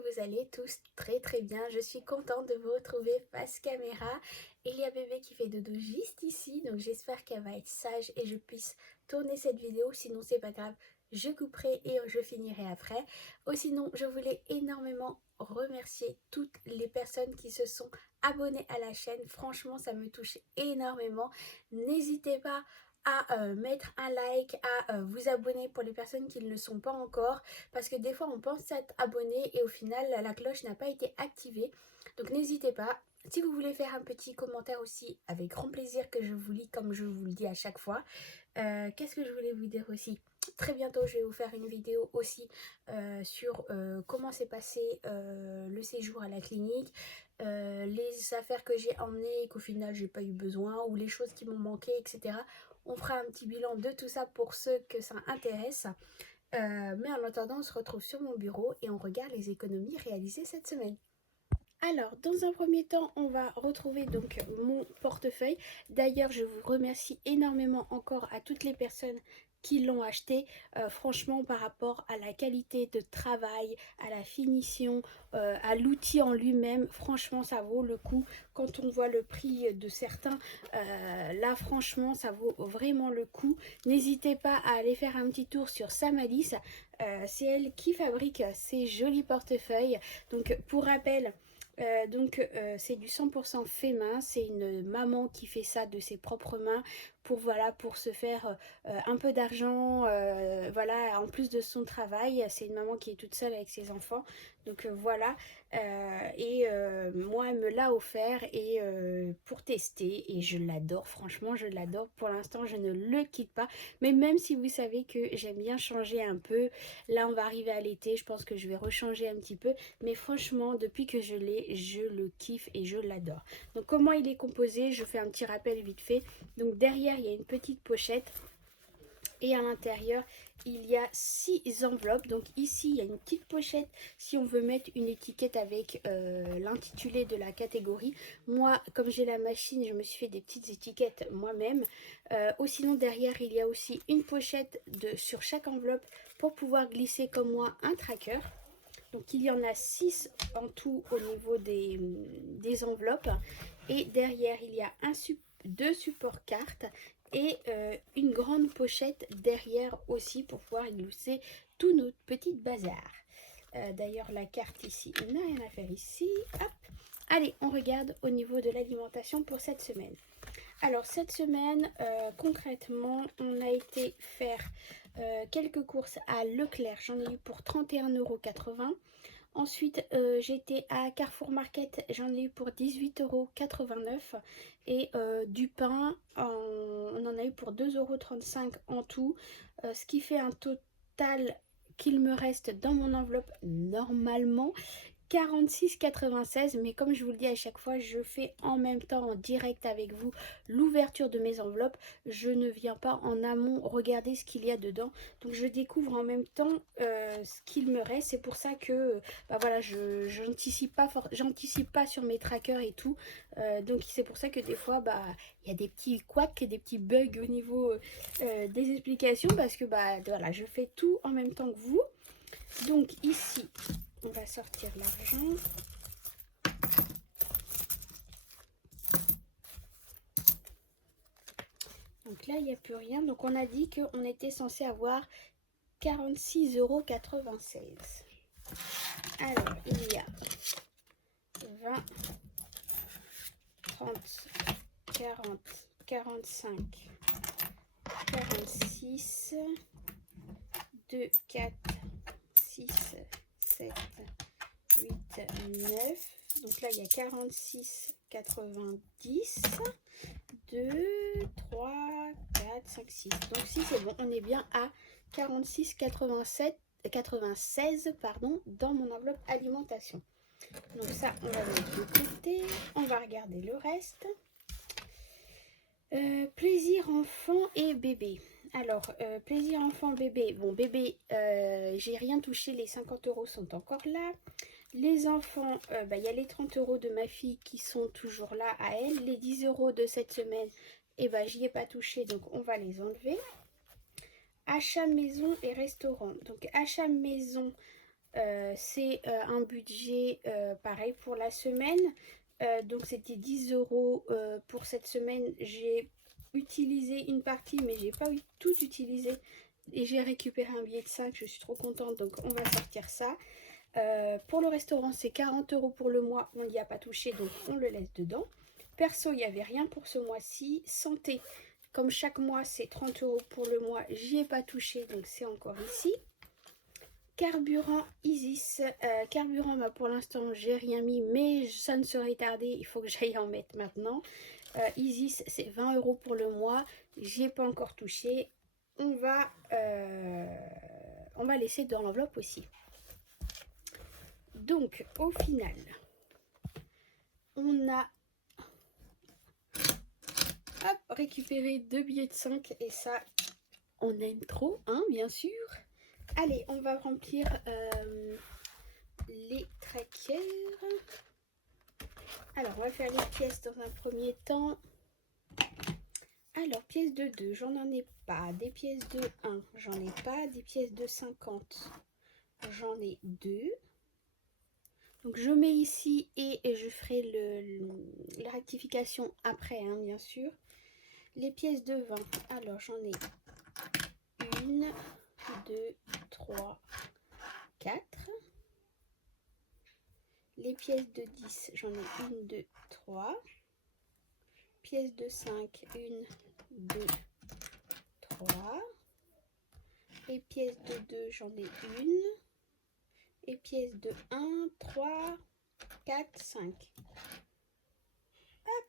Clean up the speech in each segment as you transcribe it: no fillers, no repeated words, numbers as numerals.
vous allez tous très bien. Je suis contente de vous retrouver face caméra. Il y a bébé qui fait dodo juste ici, donc j'espère qu'elle va être sage et je puisse tourner cette vidéo. Sinon c'est pas grave, je couperai et je finirai après. Sinon je voulais énormément remercier toutes les personnes qui se sont abonnées à la chaîne. Franchement ça me touche énormément. N'hésitez pas à mettre un like, à vous abonner pour les personnes qui ne le sont pas encore, parce que des fois on pense s'être abonné et au final la cloche n'a pas été activée. Donc n'hésitez pas. Si vous voulez faire un petit commentaire aussi, avec grand plaisir que je vous lis comme je vous le dis à chaque fois. Qu'est-ce que je voulais vous dire aussi? Très bientôt je vais vous faire une vidéo aussi sur comment s'est passé le séjour à la clinique, les affaires que j'ai emmenées et qu'au final j'ai pas eu besoin, ou les choses qui m'ont manqué, etc. On fera un petit bilan de tout ça pour ceux que ça intéresse. Mais en attendant, on se retrouve sur mon bureau et on regarde les économies réalisées cette semaine. Alors, dans un premier temps, on va retrouver donc mon portefeuille. D'ailleurs, je vous remercie énormément encore à toutes les personnes qui l'ont acheté. Franchement, par rapport à la qualité de travail, à la finition, à l'outil en lui-même, franchement, ça vaut le coup. Quand on voit le prix de certains, là, franchement, ça vaut vraiment le coup. N'hésitez pas à aller faire un petit tour sur Samalis. C'est elle qui fabrique ces jolis portefeuilles. Donc, pour rappel, c'est du 100% fait main. C'est une maman qui fait ça de ses propres mains pour, voilà, pour se faire un peu d'argent, voilà, en plus de son travail. C'est une maman qui est toute seule avec ses enfants, donc voilà. Moi elle me l'a offert et pour tester, et je l'adore, franchement je l'adore. Pour l'instant je ne le quitte pas, mais même si vous savez que j'aime bien changer un peu, là on va arriver à l'été, je pense que je vais rechanger un petit peu, mais franchement depuis que je l'ai, je le kiffe et je l'adore. Donc comment il est composé, je fais un petit rappel vite fait. Donc derrière il y a une petite pochette et à l'intérieur il y a 6 enveloppes. Donc ici il y a une petite pochette si on veut mettre une étiquette avec l'intitulé de la catégorie. Moi comme j'ai la machine, je me suis fait des petites étiquettes moi-même. Ou sinon derrière il y a aussi une pochette sur chaque enveloppe pour pouvoir glisser comme moi un tracker. Donc il y en a 6 en tout au niveau des enveloppes. Et derrière il y a deux supports cartes et une grande pochette derrière aussi pour pouvoir glisser tout notre petit bazar. D'ailleurs la carte ici n'a rien à faire ici. Hop. Allez, on regarde au niveau de l'alimentation pour cette semaine. Alors cette semaine, concrètement, on a été faire quelques courses à Leclerc. J'en ai eu pour 31,80 €. Ensuite, j'étais à Carrefour Market, j'en ai eu pour 18,89 €. Et du pain, on en a eu pour 2,35 € en tout. Ce qui fait un total qu'il me reste dans mon enveloppe normalement 46,96 €. Mais comme je vous le dis à chaque fois, je fais en même temps en direct avec vous l'ouverture de mes enveloppes. Je ne viens pas en amont regarder ce qu'il y a dedans, donc je découvre en même temps ce qu'il me reste. C'est pour ça que bah voilà, j'anticipe pas sur mes trackers et tout. Donc c'est pour ça que des fois bah il y a des petits couacs, des petits bugs au niveau des explications, parce que bah voilà, je fais tout en même temps que vous. Donc ici on va sortir l'argent. Donc là, il n'y a plus rien. Donc on a dit qu'on était censé avoir 46,96 €. Alors, il y a 20, 30, 40, 45, 46, 2, 4, 6, 7, 8, 9. Donc là, il y a 46,90. 2, 3, 4, 5, 6. Donc si c'est bon, on est bien à 46,96 pardon, dans mon enveloppe alimentation. Donc ça, on va mettre de côté. On va regarder le reste. Plaisir enfant et bébé. Alors, plaisir enfant bébé. Bon, bébé, j'ai rien touché. Les 50 € sont encore là. Les enfants, y a les 30 € de ma fille qui sont toujours là à elle. Les 10 € de cette semaine, j'y ai pas touché, donc on va les enlever. Achat maison et restaurant. Donc achat maison, C'est un budget pareil pour la semaine. Donc c'était 10 euros pour cette semaine. J'ai utilisé une partie, mais j'ai pas tout utilisé. Et j'ai récupéré un billet de 5. Je suis trop contente, donc on va sortir ça. Pour le restaurant, c'est 40 euros pour le mois. On n'y a pas touché, donc on le laisse dedans. Perso, il n'y avait rien pour ce mois-ci. Santé, comme chaque mois, c'est 30 euros pour le mois. J'y ai pas touché, donc c'est encore ici. Carburant Isis. Carburant, bah, pour l'instant, j'ai rien mis, mais ça ne serait tardé. Il faut que j'aille en mettre maintenant. Isis, c'est 20 euros pour le mois. J'y ai pas encore touché. On va laisser dans l'enveloppe aussi. Donc, au final, on a récupéré 2 billets de 5 et ça, on aime trop, hein, bien sûr. Allez, on va remplir les trackers. Alors, on va faire les pièces dans un premier temps. Alors, pièces de 2, j'en ai pas. Des pièces de 1, j'en ai pas. Des pièces de 50, j'en ai 2. Donc, je mets ici et je ferai la rectification après, hein, bien sûr. Les pièces de 20, alors j'en ai 1, 2, 3, 4. Les pièces de 10, j'en ai 1, 2, 3. Pièces de 5, 1, 2, 3. Et pièces de 2, j'en ai 1. Et pièces de 1, 3, 4, 5. Hop.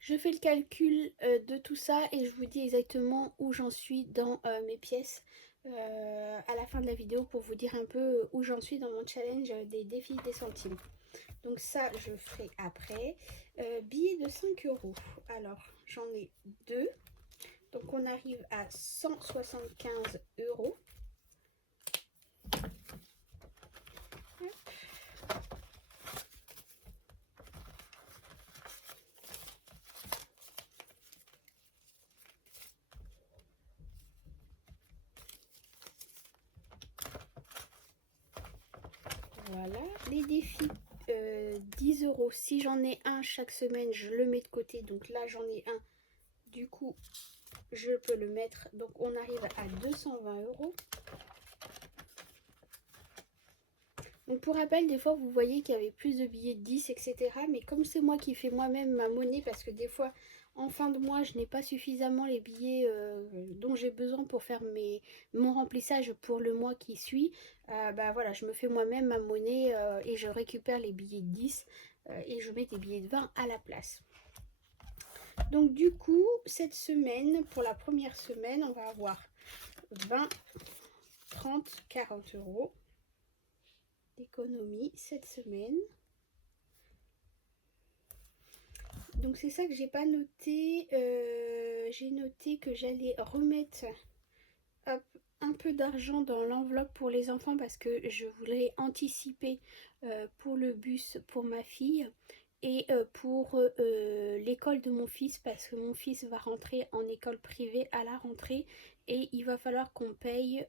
Je fais le calcul de tout ça et je vous dis exactement où j'en suis dans mes pièces à la fin de la vidéo pour vous dire un peu où j'en suis dans mon challenge des défis des centimes. Donc ça, je ferai après. Billets de 5 euros. Alors, j'en ai 2. Donc, on arrive à 175 euros. Voilà. Les défis, 10 euros. Si j'en ai un chaque semaine, je le mets de côté. Donc là, j'en ai un. Du coup, je peux le mettre. Donc, on arrive à 220 euros. Donc, pour rappel, des fois, vous voyez qu'il y avait plus de billets de 10, etc. Mais comme c'est moi qui fais moi-même ma monnaie, parce que des fois, en fin de mois, je n'ai pas suffisamment les billets dont j'ai besoin pour faire mon remplissage pour le mois qui suit, bah voilà, je me fais moi-même ma monnaie et je récupère les billets de 10 et je mets des billets de 20 à la place. Donc du coup, cette semaine, pour la première semaine, on va avoir 20, 30, 40 euros d'économie cette semaine. Donc c'est ça que j'ai pas noté. J'ai noté que j'allais remettre un peu d'argent dans l'enveloppe pour les enfants parce que je voulais anticiper pour le bus pour ma fille et pour l'école de mon fils parce que mon fils va rentrer en école privée à la rentrée et il va falloir qu'on paye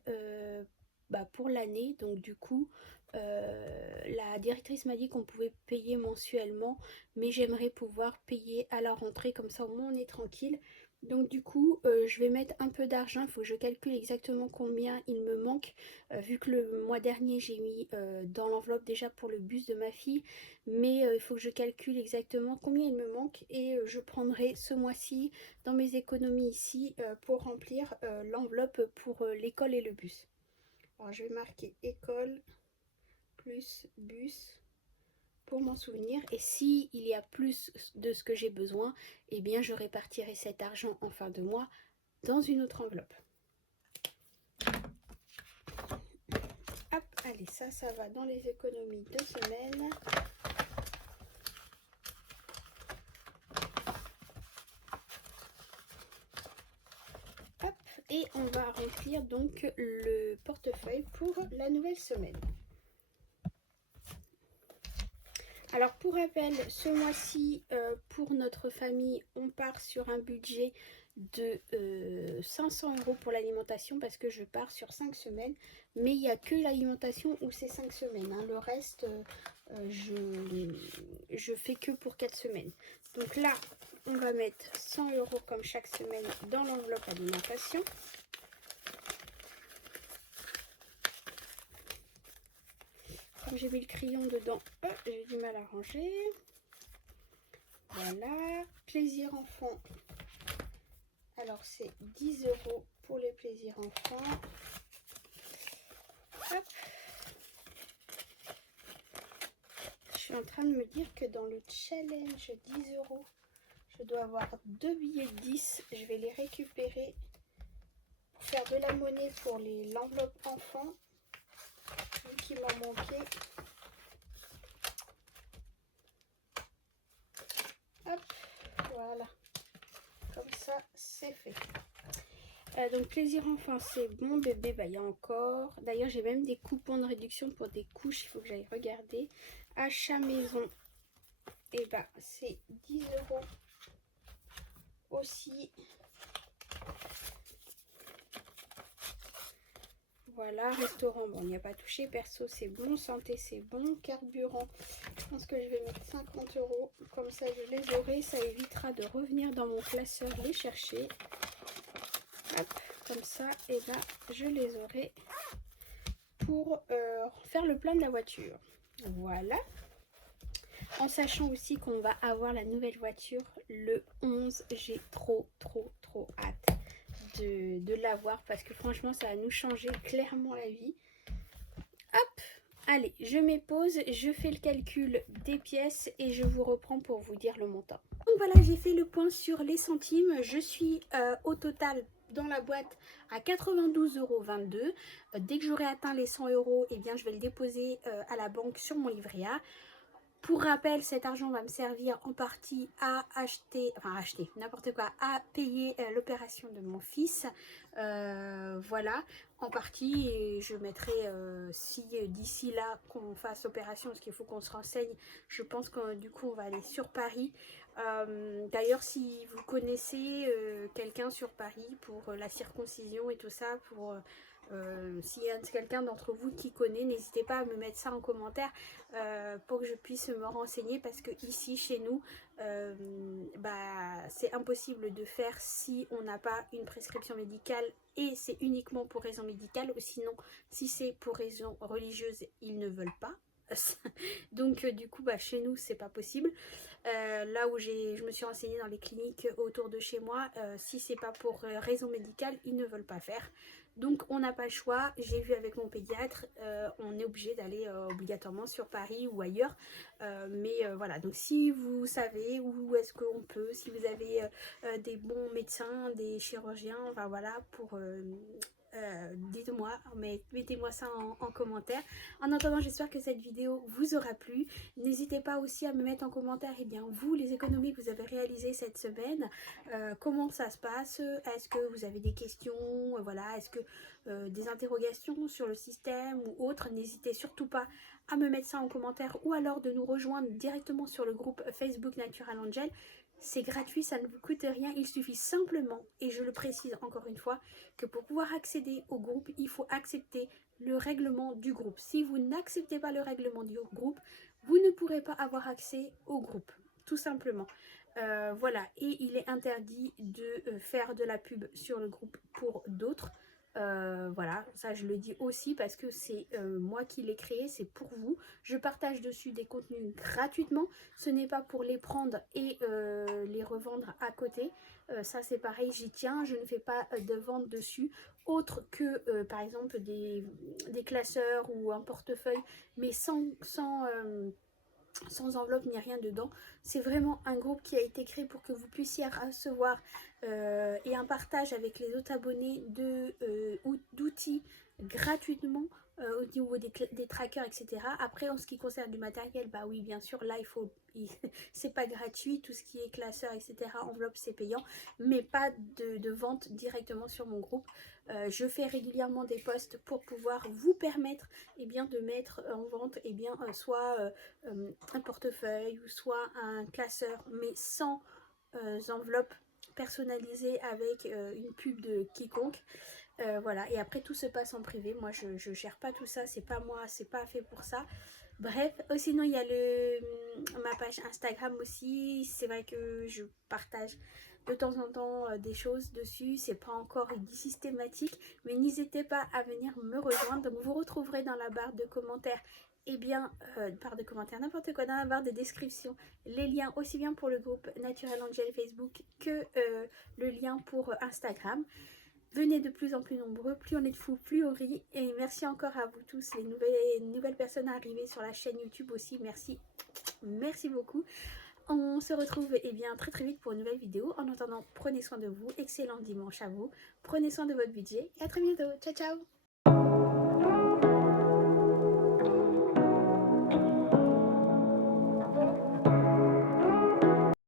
pour l'année. Donc du coup, la directrice m'a dit qu'on pouvait payer mensuellement, mais j'aimerais pouvoir payer à la rentrée, comme ça au moins on est tranquille. Donc du coup, je vais mettre un peu d'argent, il faut que je calcule exactement combien il me manque, vu que le mois dernier j'ai mis dans l'enveloppe déjà pour le bus de ma fille, mais il faut que je calcule exactement combien il me manque et je prendrai ce mois-ci dans mes économies ici pour remplir l'enveloppe pour l'école et le bus. Alors je vais marquer école plus bus pour m'en souvenir, et si il y a plus de ce que j'ai besoin, eh bien je répartirai cet argent en fin de mois dans une autre enveloppe. Hop, allez, ça va dans les économies de semaine. Hop, et on va remplir donc le portefeuille pour la nouvelle semaine. Alors pour rappel, ce mois-ci, pour notre famille, on part sur un budget de 500 € pour l'alimentation parce que je pars sur 5 semaines. Mais il n'y a que l'alimentation où c'est 5 semaines. Hein. Le reste, je fais que pour 4 semaines. Donc là, on va mettre 100 € comme chaque semaine dans l'enveloppe alimentation. Comme j'ai mis le crayon dedans, j'ai du mal à ranger. Voilà, plaisir enfant. Alors c'est 10 € pour les plaisirs enfants. Hop. Je suis en train de me dire que dans le challenge 10 €, je dois avoir 2 billets de 10. Je vais les récupérer pour faire de la monnaie pour l'enveloppe enfant, vu qu'il m'en manquait. Hop, voilà. Comme ça, c'est fait. Donc plaisir enfant, c'est bon. Bébé, bah il y a encore. D'ailleurs, j'ai même des coupons de réduction pour des couches. Il faut que j'aille regarder. Achat maison, et bah c'est 10 € aussi. Voilà, restaurant, bon, on n'y a pas touché. Perso, c'est bon. Santé, c'est bon. Carburant, je pense que je vais mettre 50 €. Comme ça, je les aurai. Ça évitera de revenir dans mon classeur les chercher. Hop, comme ça, et ben, je les aurai pour faire le plein de la voiture. Voilà. En sachant aussi qu'on va avoir la nouvelle voiture le 11. J'ai trop hâte de l'avoir parce que franchement, ça va nous changer clairement la vie. Hop, allez, je mets pause, je fais le calcul des pièces et je vous reprends pour vous dire le montant. Donc voilà, j'ai fait le point sur les centimes. Je suis au total dans la boîte à 92,22 €. Dès que j'aurai atteint les 100 €, eh bien, je vais le déposer à la banque sur mon livret A. Pour rappel, cet argent va me servir en partie à acheter, n'importe quoi, à payer l'opération de mon fils. Voilà, en partie, et je mettrai, si d'ici là qu'on fasse l'opération, parce qu'il faut qu'on se renseigne, je pense que du coup on va aller sur Paris. D'ailleurs, si vous connaissez quelqu'un sur Paris pour la circoncision et tout ça, pour... s'il y a quelqu'un d'entre vous qui connaît, n'hésitez pas à me mettre ça en commentaire pour que je puisse me renseigner parce que ici chez nous c'est impossible de faire si on n'a pas une prescription médicale et c'est uniquement pour raison médicale ou sinon si c'est pour raison religieuse ils ne veulent pas. Donc du coup chez nous c'est pas possible. Là où je me suis renseignée dans les cliniques autour de chez moi, si c'est pas pour raison médicale ils ne veulent pas faire. Donc on n'a pas le choix, j'ai vu avec mon pédiatre, on est obligé d'aller obligatoirement sur Paris ou ailleurs. Voilà, donc si vous savez où est-ce qu'on peut, si vous avez des bons médecins, des chirurgiens, enfin voilà, dites-moi, mettez-moi ça en commentaire. En attendant, j'espère que cette vidéo vous aura plu. N'hésitez pas aussi à me mettre en commentaire, vous, les économies que vous avez réalisées cette semaine, comment ça se passe, est-ce que vous avez des questions, voilà, est-ce que des interrogations sur le système ou autre, n'hésitez surtout pas à me mettre ça en commentaire ou alors de nous rejoindre directement sur le groupe Facebook Natural Angel. C'est gratuit, ça ne vous coûte rien, il suffit simplement, et je le précise encore une fois, que pour pouvoir accéder au groupe, il faut accepter le règlement du groupe. Si vous n'acceptez pas le règlement du groupe, vous ne pourrez pas avoir accès au groupe, tout simplement. Voilà, et il est interdit de faire de la pub sur le groupe pour d'autres. Voilà, ça je le dis aussi parce que c'est moi qui l'ai créé, c'est pour vous. Je partage dessus des contenus gratuitement, ce n'est pas pour les prendre et les revendre à côté. Ça c'est pareil, j'y tiens, je ne fais pas de vente dessus, autre que par exemple des classeurs ou un portefeuille, mais sans enveloppe ni rien dedans. C'est vraiment un groupe qui a été créé pour que vous puissiez recevoir et un partage avec les autres abonnés d'outils gratuitement au niveau des trackers, etc. Après, en ce qui concerne du matériel, bah oui, bien sûr, là, c'est pas gratuit, tout ce qui est classeur, etc., enveloppe, c'est payant, mais pas de vente directement sur mon groupe. Je fais régulièrement des posts pour pouvoir vous permettre de mettre en vente soit un portefeuille ou soit un classeur, mais sans enveloppe personnalisé avec une pub de quiconque. Voilà, et après tout se passe en privé. Moi je gère pas tout ça, c'est pas moi, c'est pas fait pour ça. Bref, sinon il y a ma page Instagram aussi. C'est vrai que je partage de temps en temps des choses dessus. C'est pas encore systématique, mais n'hésitez pas à venir me rejoindre. Donc vous retrouverez dans la barre de commentaires, et bien, barre de commentaires, n'importe quoi, dans la barre de description, les liens aussi bien pour le groupe Naturel Angel Facebook que le lien pour Instagram. Venez de plus en plus nombreux, plus on est de fous, plus on rit. Et merci encore à vous tous, les nouvelles personnes arrivées sur la chaîne YouTube aussi. Merci, merci beaucoup. On se retrouve bien très très vite pour une nouvelle vidéo. En attendant, prenez soin de vous. Excellent dimanche à vous. Prenez soin de votre budget et à très bientôt. Ciao ciao.